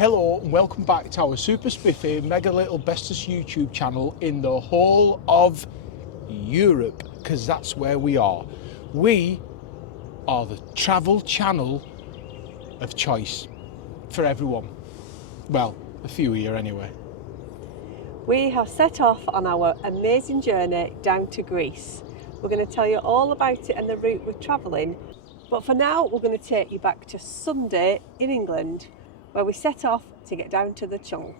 Hello and welcome back to our super spiffy mega little bestest YouTube channel in the whole of Europe, because that's where we are. We are the travel channel of choice for everyone. Well, a few here anyway. We have set off on our amazing journey down to Greece. We're going to tell you all about it and the route we're travelling. But for now, we're going to take you back to Sunday in England, where we set off to get down to the channel.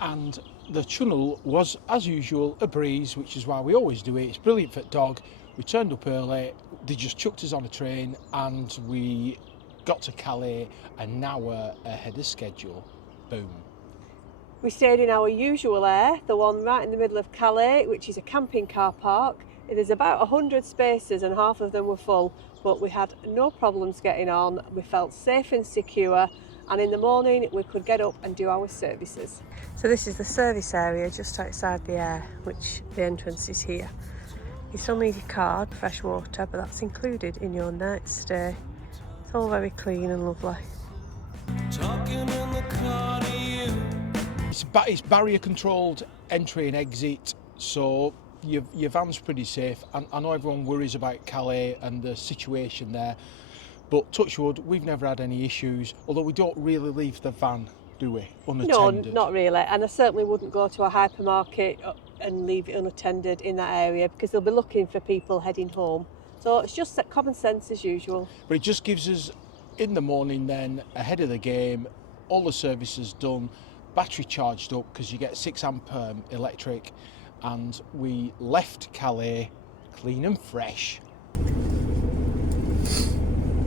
And the channel was, as usual, a breeze, which is why we always do it. It's brilliant for the dog. We turned up early, they just chucked us on a train, and we got to Calais an hour ahead of schedule. Boom. We stayed in our usual air, the one right in the middle of Calais, which is a camping car park. There's about 100 spaces and half of them were full, but we had no problems getting on. We felt safe and secure, and in the morning we could get up and do our services. So this is the service area just outside the air, which the entrance is here. You still need your card, fresh water, but that's included in your night stay. It's all very clean and lovely. Talking in the car to you. It's barrier controlled entry and exit, so your van's pretty safe. I know everyone worries about Calais and the situation there, but touch wood, we've never had any issues, although we don't really leave the van, do we, unattended? No, not really, and I certainly wouldn't go to a hypermarket and leave it unattended in that area, because they'll be looking for people heading home. So it's just common sense as usual. But it just gives us, in the morning then, ahead of the game, all the services done, battery charged up, because you get 6 amp electric, and we left Calais clean and fresh.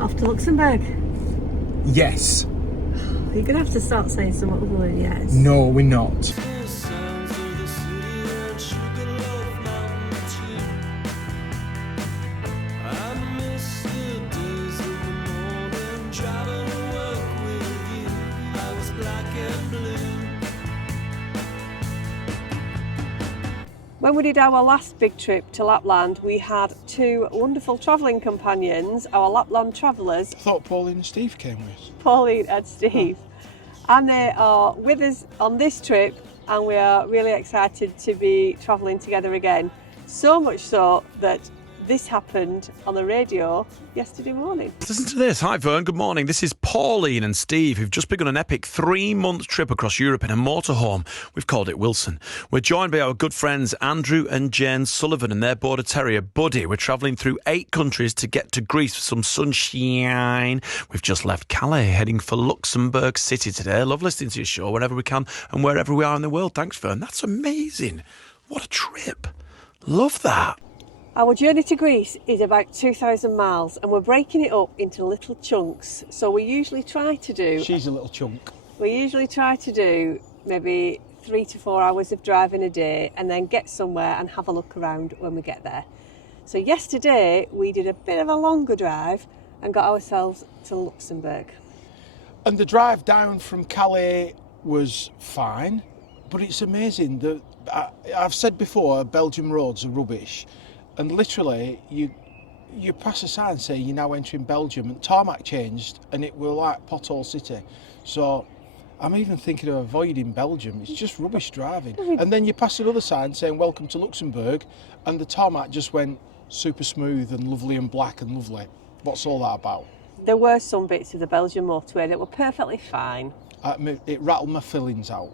Off to Luxembourg. Yes. You're going to have to start saying something other than yes. No, we're not. Sounds of the city and Sugarloaf Mountain too. I miss the days in the morning, driving to work with you. I was black and blue. When we did our last big trip to Lapland, we had 2 wonderful travelling companions, our Lapland travellers, I thought Pauline and Steve came with us. Pauline and Steve. And they are with us on this trip, and we are really excited to be travelling together again. So much so that this happened on the radio yesterday morning. Listen to this. Hi, Vern. Good morning. This is Pauline and Steve, who've just begun an epic 3-month trip across Europe in a motorhome. We've called it Wilson. We're joined by our good friends Andrew and Jane Sullivan and their border terrier, Buddy. We're travelling through 8 countries to get to Greece for some sunshine. We've just left Calais, heading for Luxembourg City today. Love listening to your show whenever we can and wherever we are in the world. Thanks, Vern. That's amazing. What a trip. Love that. Our journey to Greece is about 2,000 miles, and we're breaking it up into little chunks. So we usually try to do... She's a little chunk. We usually try to do maybe 3 to 4 hours of driving a day, and then get somewhere and have a look around when we get there. So yesterday we did a bit of a longer drive and got ourselves to Luxembourg. And the drive down from Calais was fine, but it's amazing that I've said before, Belgium roads are rubbish. And literally, you pass a sign saying you're now entering Belgium, and tarmac changed, and it were like Pothole City. So I'm even thinking of avoiding Belgium. It's just rubbish driving. And then you pass another sign saying welcome to Luxembourg, and the tarmac just went super smooth and lovely and black and lovely. What's all that about? There were some bits of the Belgian motorway that were perfectly fine. It rattled my fillings out.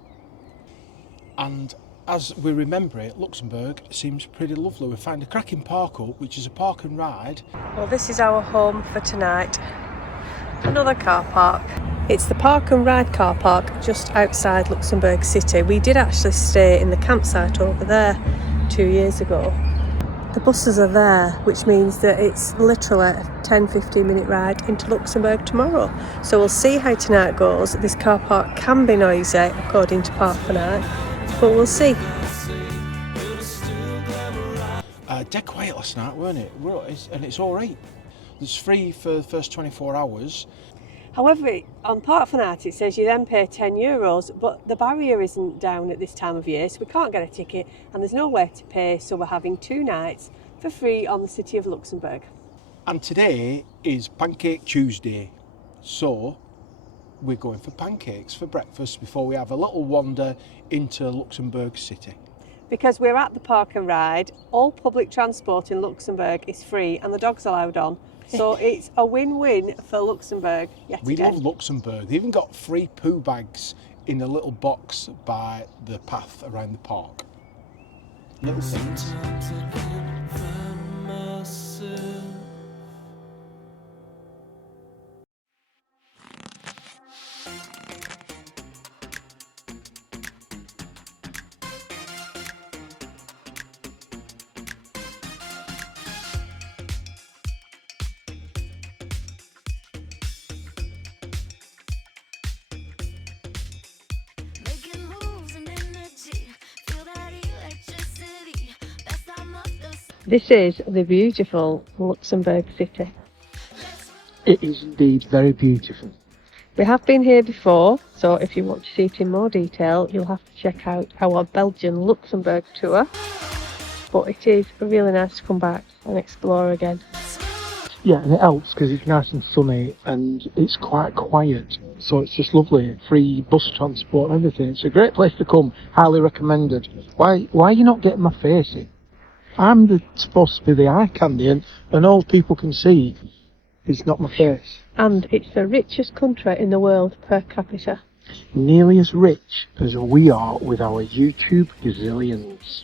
And as we remember it, Luxembourg seems pretty lovely. We found a cracking park up, which is a park and ride. Well, this is our home for tonight. Another car park. It's the park and ride car park just outside Luxembourg City. We did actually stay in the campsite over there 2 years ago. The buses are there, which means that it's literally a 10-15 minute ride into Luxembourg tomorrow. So we'll see how tonight goes. This car park can be noisy, according to Park for Night, but we'll see. Dead quiet last night, weren't it? And it's all right. It's free for the first 24 hours. However, on Park for Night it says you then pay €10, but the barrier isn't down at this time of year, so we can't get a ticket and there's nowhere to pay, so we're having 2 nights for free on the city of Luxembourg. And today is Pancake Tuesday, so we're going for pancakes for breakfast before we have a little wander into Luxembourg city. Because we're at the park and ride, all public transport in Luxembourg is free and the dog's allowed on. So it's a win-win for Luxembourg yet We again. love Luxembourg. They even got free poo bags in a little box by the path around the park. Little things. Sometimes I can't find myself. Making moves and energy, feel that electricity. Best I'm up the This is the beautiful Luxembourg city. It is indeed very beautiful. We have been here before, so if you want to see it in more detail, you'll have to check out our Belgian-Luxembourg tour. But it is really nice to come back and explore again. Yeah, and it helps because it's nice and sunny and it's quite quiet. So it's just lovely. Free bus transport and everything. It's a great place to come. Highly recommended. Why are you not getting my face in? I'm supposed to be the eye candy and all people can see is not my face. And it's the richest country in the world per capita. Nearly as rich as we are with our YouTube gazillions.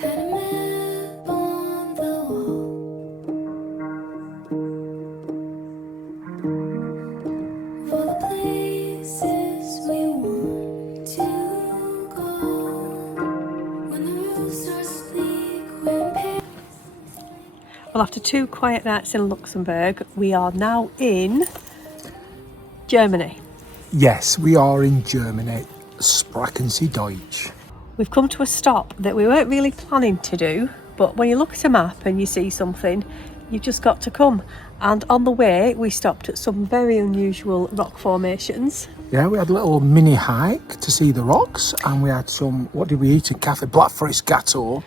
Had a map on the wall for the places we want to go. When the roofs are sleek, when Well, after 2 quiet nights in Luxembourg, we are now in Germany. Yes, we are in Germany. Sprechen Sie Deutsch. We've come to a stop that we weren't really planning to do, but when you look at a map and you see something, you've just got to come. And on the way, we stopped at some very unusual rock formations. Yeah, we had a little mini hike to see the rocks, and we had some, what did we eat in cafe? Black Forest Gâteau.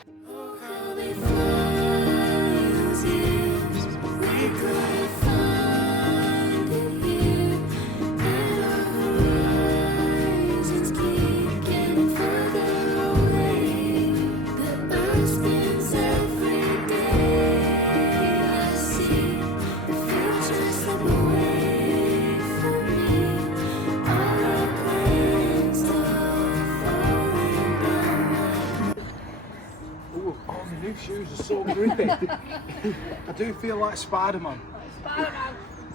Shoes are so grippy. I do feel like Spider-Man.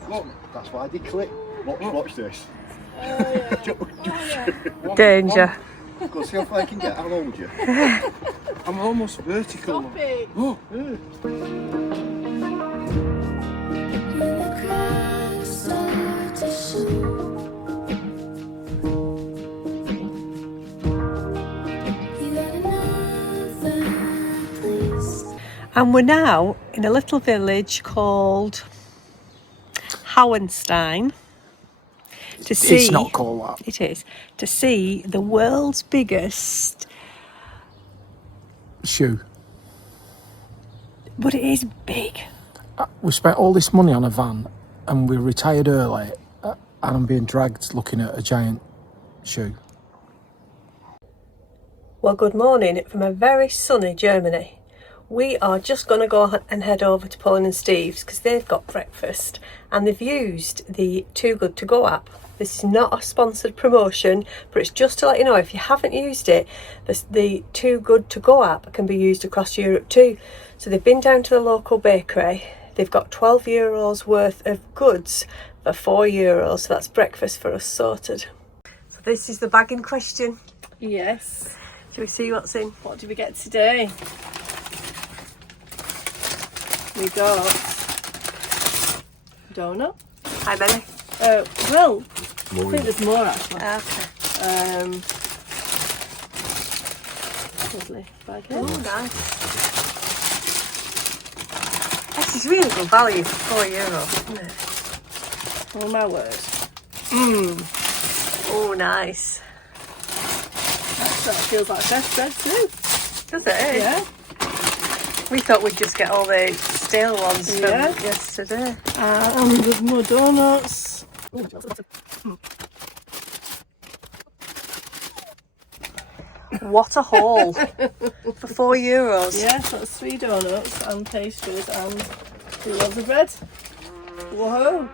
Look, That's why they click. Watch this. Danger. Go see how far you can get. I'll hold you. I'm almost vertical. Stop it. Oh, when the cracks start to show. You got another place. And we're now in a little village called Hauenstein to see. it's not called that. It is to see the world's biggest, Shoe. but it is big. We spent all this money on a van, and we retired early, and I'm being dragged looking at a giant shoe. Well, good morning from a very sunny Germany. We are just going to go and head over to Pauline and Steve's because they've got breakfast and they've used the Too Good To Go app. This is not a sponsored promotion, but it's just to let you know, if you haven't used it, the Too Good To Go app can be used across Europe too. So they've been down to the local bakery. They've got €12 worth of goods for €4, so that's breakfast for us sorted. So this is the bag in question. Yes. Shall we see what's in? What did we get today? We got Donut. Hi, Benny. Well, I think there's more actually. Okay. Lovely bag. Oh, nice. This is really good value for €4, isn't it? Oh my word. Oh, nice. That feels like fresh bread too. Does it? Yeah. We thought we'd just get all the stale ones from Yeah. yesterday. And there's more donuts. What a haul for €4. Yes, that's 3 donuts and pastries and 2 loaves of bread. Whoa.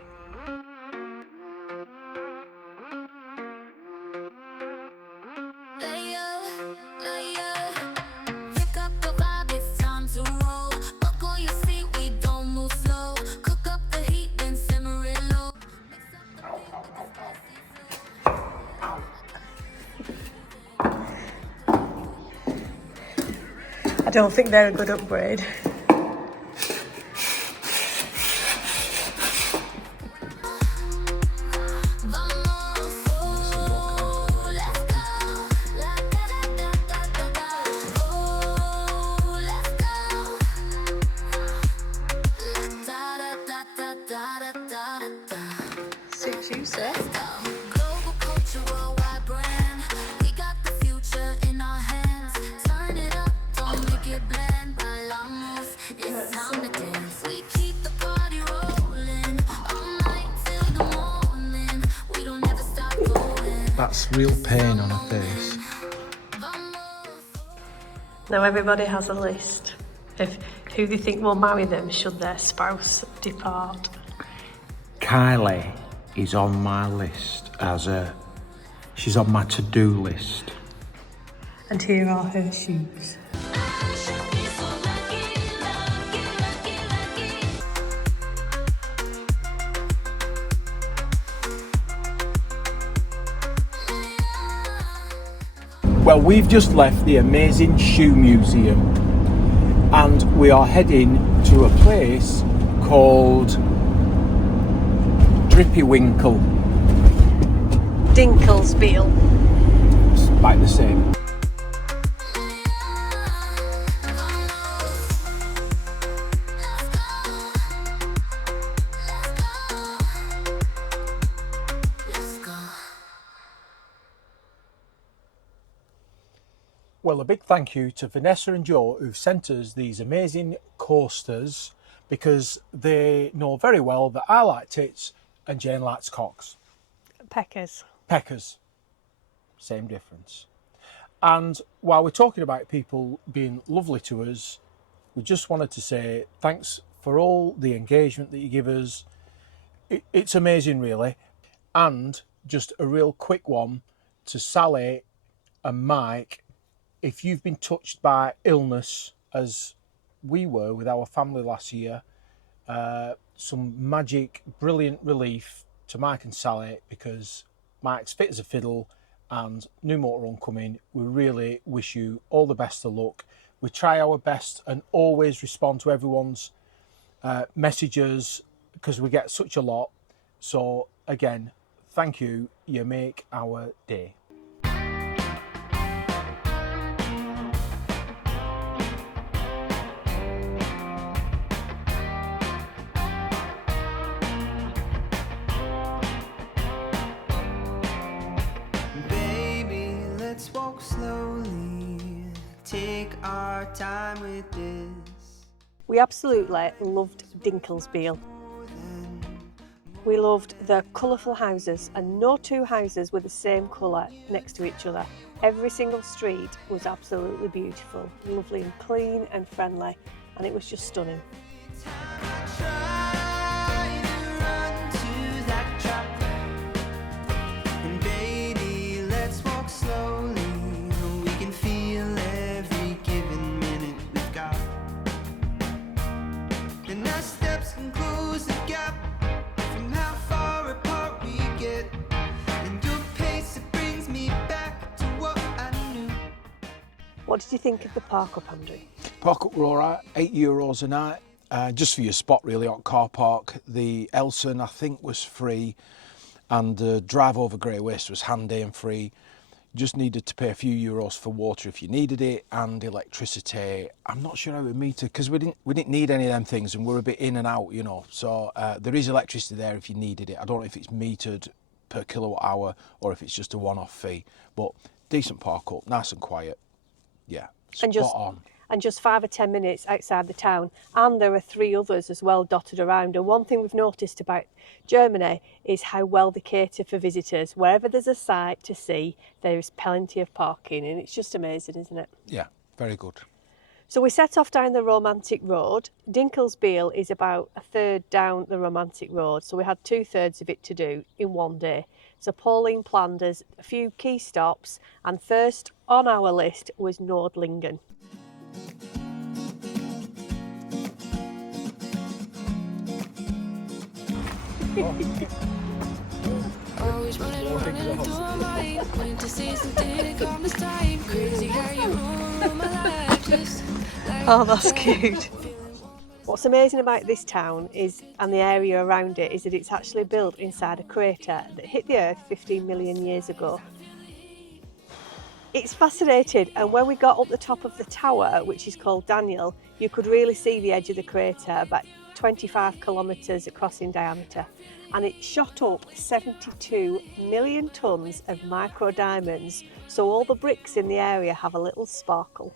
Pick up the vibe, it's time to roll. Buckle your seat, we don't move slow. Cook up the heat, then simmer it low. I don't think they're a good upgrade. Suits you, sir. Global culture, worldwide brand. We got the future in our hands. Turn it up, don't make it bland. Bailamos, it's time to dance. We keep the party rolling all night till the morning. We don't ever stop rolling. That's real pain on her face. Now everybody has a list of who they think will marry them should their spouse depart. Calais is on my list she's on my to-do list. And here are her shoes. I should be so lucky, lucky, lucky, lucky. Well, we've just left the amazing shoe museum and we are heading to a place called Drippywinkle. Dinkelsbuhl. It's like the same. Well, a big thank you to Vanessa and Joe who've sent us these amazing coasters because they know very well that I like tits and Jane likes cocks. Peckers. Peckers. Same difference. And while we're talking about people being lovely to us, we just wanted to say thanks for all the engagement that you give us. It's amazing, really. And just a real quick one to Sally and Mike. If you've been touched by illness, as we were with our family last year, some magic, brilliant relief to Mike and Sally because Mike's fit as a fiddle and new motorhome coming. We really wish you all the best of luck. We try our best and always respond to everyone's messages because we get such a lot. So again, thank you. You make our day. Baby, let's walk slowly. Take our time with this. We absolutely loved Dinkelsbuhl. We loved the colourful houses, and no two houses were the same colour next to each other. Every single street was absolutely beautiful, lovely and clean and friendly, and it was just stunning. Try to run to that trap. And baby, let's walk slowly. We can feel every given minute we've got. And our steps can close the gap from how far apart we get. And your pace, it brings me back to what I knew. What did you think of the park up, Andrew? Park up were all right, €8 a night, just for your spot really on car park. The Elson I think was free. and the drive over Grey Waste was handy and free. You just needed to pay a few euros for water if you needed it, and electricity. I'm not sure how it metered, because we didn't need any of them things, and we're a bit in and out, you know. So there is electricity there if you needed it. I don't know if it's metered per kilowatt hour or if it's just a one-off fee, but decent park up, nice and quiet. Yeah, spot on. And just 5 or 10 minutes outside the town. And there are 3 others as well dotted around. And one thing we've noticed about Germany is how well they cater for visitors. Wherever there's a sight to see, there is plenty of parking, and it's just amazing, isn't it? Yeah, very good. So we set off down the romantic road. Dinkelsbuhl is about a third down the romantic road, so we had 2/3 of it to do in one day. So Pauline planned us a few key stops, and first on our list was Nordlingen. Always running through my mind. Winter season didn't come this time. Crazy how you ruin my life. Just like Oh, that's cute. What's amazing about this town is, and the area around it, is that it's actually built inside a crater that hit the Earth 15 million years ago. It's fascinating, and when we got up the top of the tower, which is called Daniel, you could really see the edge of the crater, about 25 kilometres across in diameter, and it shot up 72 million tonnes of micro diamonds, so all the bricks in the area have a little sparkle.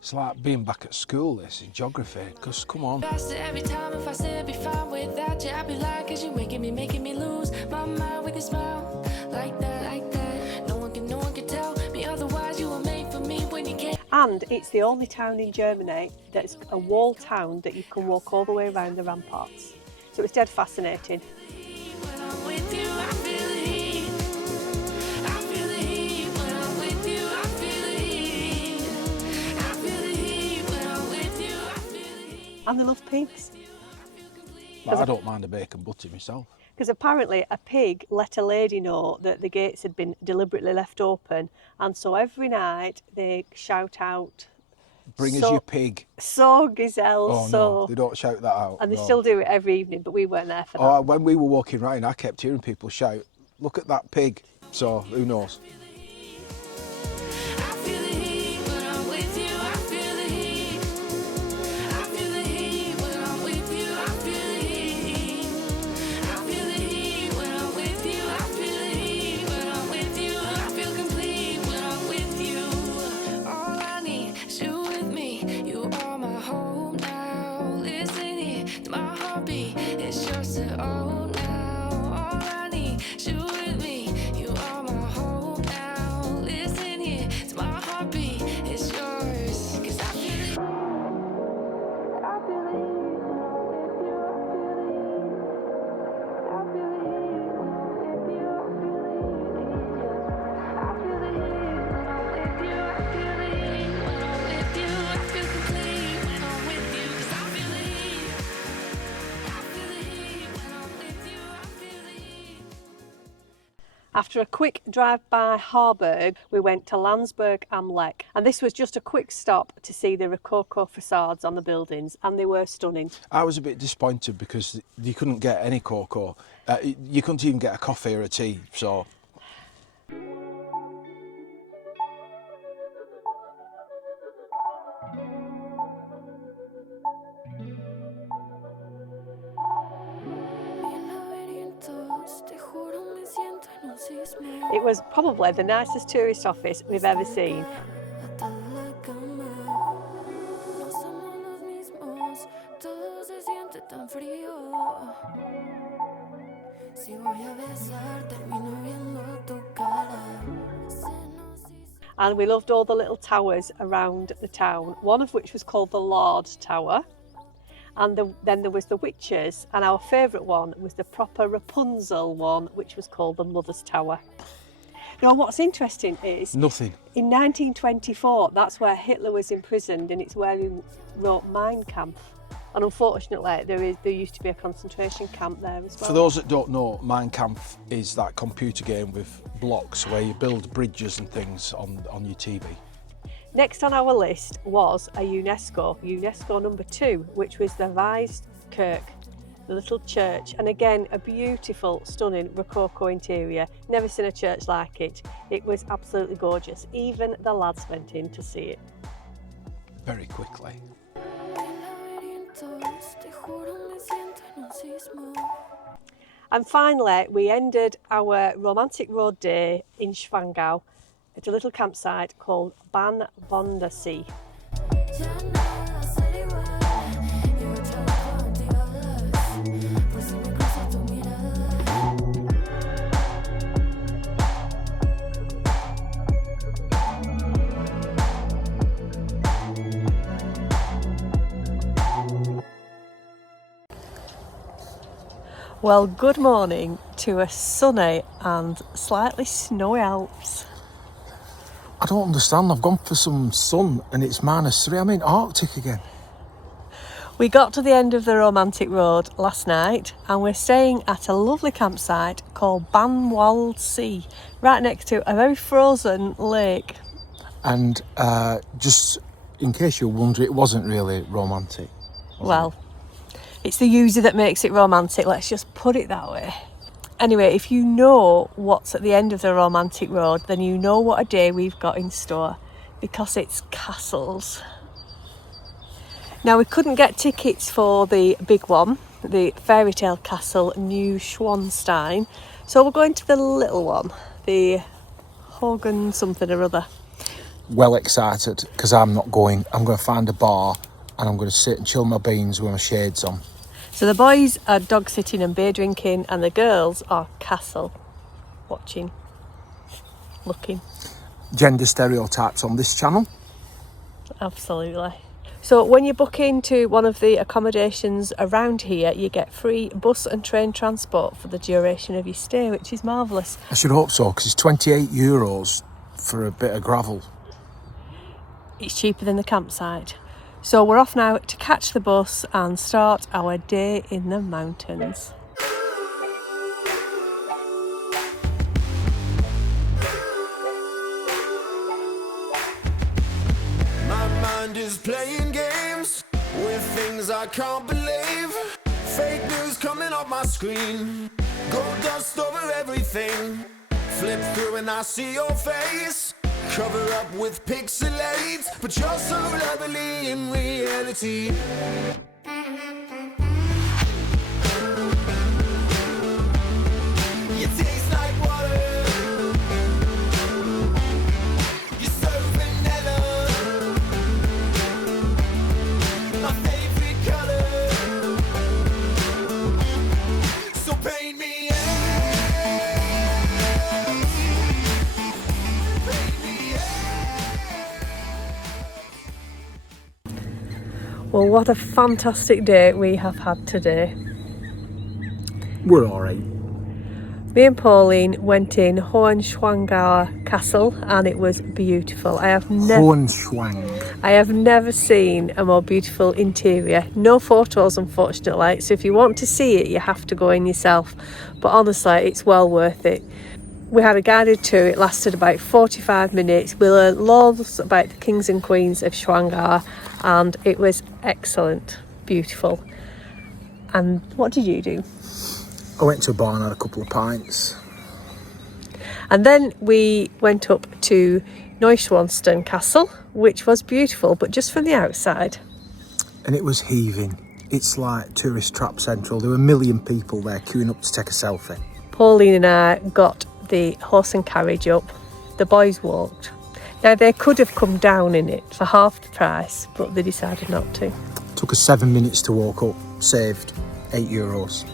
It's like being back at school, this, in geography, because come on. faster every time. If I said be fine without you, I'd be like, 'cause you making me lose my mind with a smile like that, like that. No one can tell me otherwise. You were made for me when you came. And it's the only town in Germany that's a wall town that you can walk all the way around the ramparts. So it's dead fascinating. When I'm with you, I feel the heat. I feel the heat. When I'm with you, I feel the heat. I feel the heat. When I'm with you, I feel the heat. And they love pigs. But I don't mind a bacon butty myself. Because apparently a pig let a lady know that the gates had been deliberately left open, and so every night they shout out, Bring us So- your pig. "So Gazelle, Oh so." no, they don't shout that out. And they no. still do it every evening, but we weren't there for that. Oh, when we were walking around, I kept hearing people shout, "Look at that pig." So who knows? I feel the heat. When I'm with you, I feel the heat. I feel the heat. When I'm with you, I feel the heat. I feel the heat. When I'm with you, I feel the heat. When I'm with you, I feel complete. When I'm with you, all I need is you with me. You are my home now. Listen here to my heartbeat. It's yours to own now. All I need is you with me. You are my home now. Listen here to my heartbeat. It's yours. 'Cause I feel it. I feel the heat. When I'm with you, I feel the heat. I feel the heat. When I'm with you, I feel the heat. I feel the heat. When I'm with you, I feel the heat. When I'm with you, I feel complete. When I'm with you, 'cause I feel the heat. I feel the heat. When I'm with you, I feel the heat. After a quick drive by Harburg, we went to Landsberg am Lech, and this was just a quick stop to see the Rococo facades on the buildings, and they were stunning. I was a bit disappointed because you couldn't get any cocoa. You couldn't even get a coffee or a tea. So It was probably the nicest tourist office we've ever seen. And we loved all the little towers around the town, one of which was called the Lord Tower. And then there was the Witches, and our favourite one was the proper Rapunzel one, which was called the Mother's Tower. Now, what's interesting is nothing. in 1924, that's where Hitler was imprisoned, and it's where he wrote Mein Kampf. And unfortunately, there used to be a concentration camp there as well. For those that don't know, Mein Kampf is that computer game with blocks where you build bridges and things on your TV. Next on our list was a UNESCO number 2, which was the Weizkirk. the little church, and again a beautiful, stunning Rococo interior. Never seen a church like it. It was absolutely gorgeous. Even the lads went in to see it. Very quickly. And finally, we ended our romantic road day in Schwangau at a little campsite called Ban Bondersee. Well, good morning to a sunny and slightly snowy Alps. I don't understand. I've gone for some sun and it's -3. I'm in Arctic again. We got to the end of the romantic road last night and we're staying at a lovely campsite called Banwaldsee, right next to a very frozen lake. And just in case you're wondering, it wasn't really romantic. Well, it's the user that makes it romantic, let's just put it that way. Anyway, if you know what's at the end of the romantic road, then you know what a day we've got in store, because it's castles. Now, we couldn't get tickets for the big one, the fairy tale castle Neuschwanstein, so we're going to the little one, the Hogan something or other. Well excited, because I'm not going. I'm going to find a bar and I'm going to sit and chill my beans with my shades on. So the boys are dog sitting and beer drinking, and the girls are castle watching, looking. Gender stereotypes on this channel. Absolutely. So when you book into one of the accommodations around here, you get free bus and train transport for the duration of your stay, which is marvellous. I should hope so, because it's €28 for a bit of gravel. It's cheaper than the campsite. So we're off now to catch the bus and start our day in the mountains. My mind is playing games with things I can't believe. Fake news coming up my screen. Gold dust over everything. Flip through and I see your face. Cover up with pixelates, but you're so lovely in reality. You taste like water. You're so vanilla. My favorite color. So paint me out. Well, what a fantastic day we have had today. We're all right. Me and Pauline went in Hohenschwangau Castle and it was beautiful. I have never seen a more beautiful interior. No photos, unfortunately, so if you want to see it, you have to go in yourself. But honestly, it's well worth it. We had a guided tour. It lasted about 45 minutes. We learned loads about the kings and queens of Schwangau, and it was excellent, beautiful. And what did you do? I went to a bar and had a couple of pints. And then we went up to Neuschwanstein Castle, which was beautiful, but just from the outside. And it was heaving. It's like tourist trap central. There were 1 million people there queuing up to take a selfie. Pauline and I got the horse and carriage up. The boys walked. Now, they could have come down in it for half the price, but they decided not to. Took us 7 minutes to walk up, saved €8.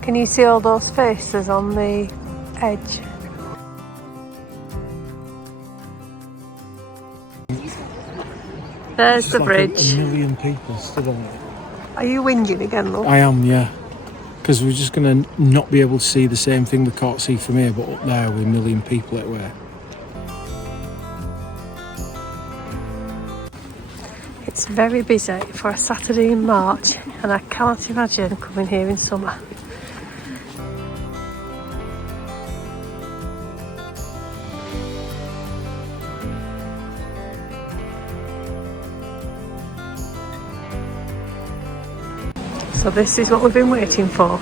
Can you see all those faces on the edge? There's the bridge. 1 million people stood on it. Are you whinging again, love? I am, yeah. Because we're just going to not be able to see the same thing we can't see from here, but up there with 1 million people at where. It's very busy for a Saturday in March, and I cannot imagine coming here in summer. So this is what we've been waiting for.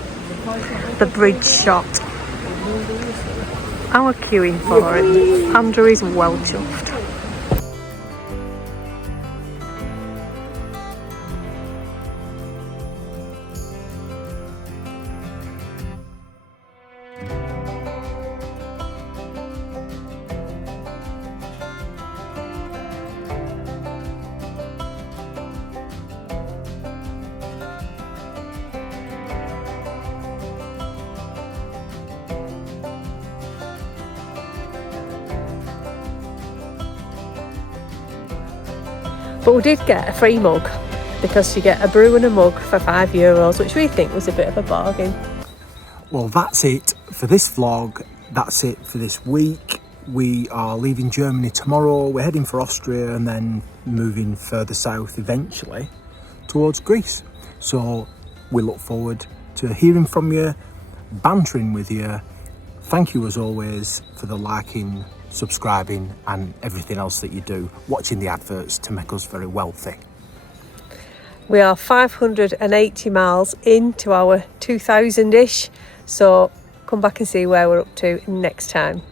The bridge shot. And we're queuing for it. Andrew is well chuffed. But we did get a free mug because you get a brew and a mug for €5, which we think was a bit of a bargain. Well, that's it for this vlog. That's it for this week. We are leaving Germany tomorrow. We're heading for Austria and then moving further south eventually towards Greece. So we look forward to hearing from you, bantering with you. Thank you as always for the liking, subscribing and everything else that you do, watching the adverts to make us very wealthy. We are 580 miles into our 2000-ish, so come back and see where we're up to next time.